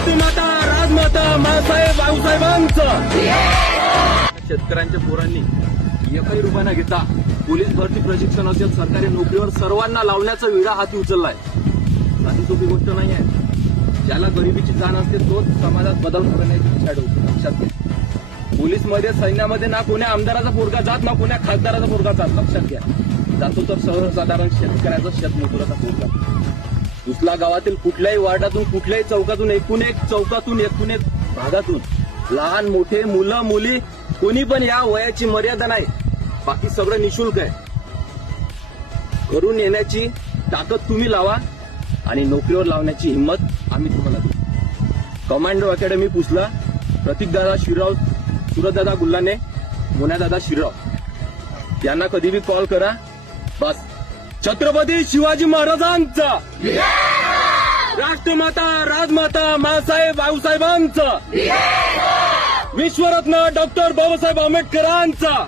राष्ट्रमाता राजमाता मासाहेब भाऊसाहेबांचं. शेतकऱ्यांच्या पोरांनी एकही रुपया न घेता पोलीस भरती प्रशिक्षण असेल, सरकारी नोकरीवर सर्वांना लावण्याचा विडा हाती उचललाय. साधी सोपी गोष्ट नाही आहे. ज्याला गरिबीची जाण असते तोच समाजात बदल करण्याची इच्छा ठेवतो. लक्षात घ्या. पोलीसमध्ये सैन्यामध्ये ना कोण्या आमदाराचा पोरगा जात ना कोण्या खासदाराचा पोरगा जात. लक्षात घ्या. जातो तर सर्वसाधारण शेतकऱ्याचा शेतमजुराचा पोरगा. दुसला गावातील कुठल्याही वार्डातून कुठल्याही चौकातून एकूण एक भागातून लहान मोठे मुलं मुली कोणी पण या वयाची मर्यादा नाही. बाकी सगळं निशुल्क आहे. घरून येण्याची ताकद तुम्ही लावा आणि नोकरीवर लावण्याची हिंमत आम्ही तुम्हाला देऊ. कमांडो अकॅडमी पुसला, प्रतीकदादा शिरराव, सुरतदादा गुल्हाने, मोन्यादादा शिरराव यांना कधी बी कॉल करा. बस. छत्रपती शिवाजी महाराजांचा, राष्ट्रमाता राजमाता मासाहेब भाऊसाहेबांचा, विश्वरत्न डॉक्टर बाबासाहेब आंबेडकरांचा.